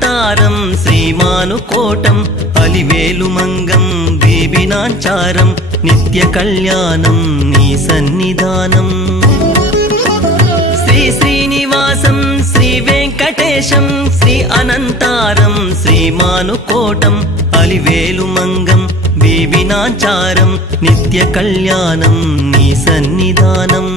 అనంతారం శ్రీమానుకోటం అలివేలుమంగం బేబినాంచారం నిత్య కళ్యాణం నీ సన్నిధానం శ్రీ శ్రీనివాసం శ్రీ వెంకటేశం శ్రీ అనంతారం శ్రీమానుకోటం అలివేలుమంగం బేబినాంచారం నిత్య కళ్యాణం నీ సన్నిధానం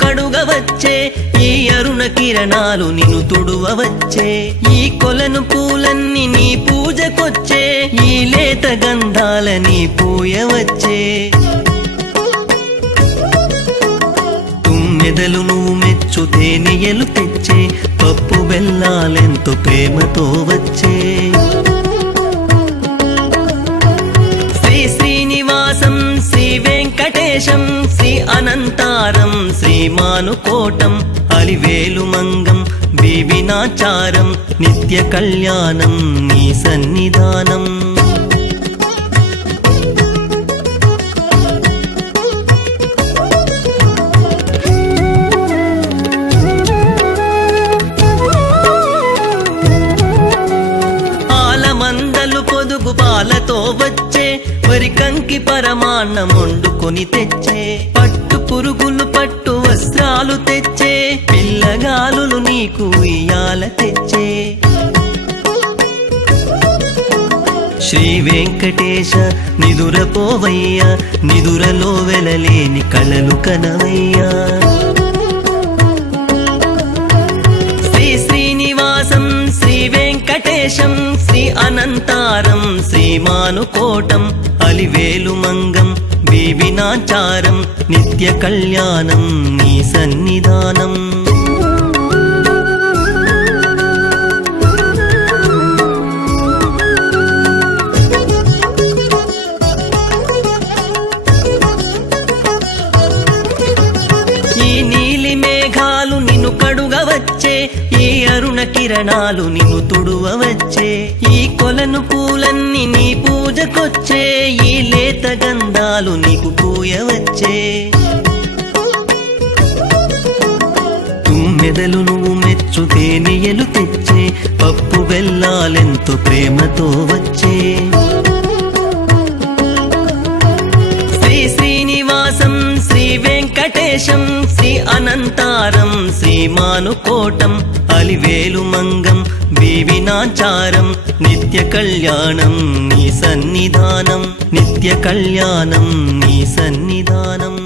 కడుగవచ్చే ఈ అరుణ కిరణాలు నిన్ను తుడువవచ్చే ఈ కొలను పూలన్నీ నీ పూజకొచ్చే ఈ లేత గంధాలని పూయవచ్చే తుమ్మెదలు నువ్వు మెచ్చు తేనెయలు తెచ్చే పప్పు బెల్లాలెంతో ప్రేమతో వచ్చే శ్రీ శ్రీనివాసం శ్రీ వెంకటేశం శ్రీ అనంతారం శ్రీమానుకోటం అలివేలుమంగం బేబినాంచారం నిత్య కళ్యాణం నీ సన్నిధానం ఆలమందలు పొదుగు పాలతో వచ్చే వరి కంకి పరమాన్నం వండుకొని తెచ్చే పట్టు పురుగులు పట్టు వస్త్రాలు తెచ్చే పిల్లగాలులు నీకు ఇయ్యాల తెచ్చే శ్రీ వెంకటేశ నిదురపోవయ్యా నిదురలో వెలలేని కలలు కనవయ్యా శ్రీ శ్రీనివాసం శ్రీ వెంకటేశం శ్రీ అనంతారం శ్రీమానుకోటం అలివేలుమంగం బేబినాంచారం నిత్య కళ్యాణం నీ సన్నిధానం ఈ నీలి మేఘాలు నిన్ను కడుగవచ్చే ఈ అరుణ కిరణాలు నిన్ను తుడువవచ్చే ఈ కొలను పూలన్నీ నీ పూజకొచ్చే ఈ లేత గంధాలు నీకు పూయవచ్చే తుమ్మెదలు నువ్వు మెచ్చు తేనెయలు తెచ్చే పప్పు బెల్లాలెంతో ప్రేమతో వచ్చే శ్రీ శ్రీనివాసం శ్రీ వెంకటేశం శ్రీ అనంతారం శ్రీమానుకోటం అలివేలుమంగం బేబినాంచారం నిత్య కళ్యాణం నీ సన్నిధానం నిత్య కళ్యాణం నీ సన్నిధానం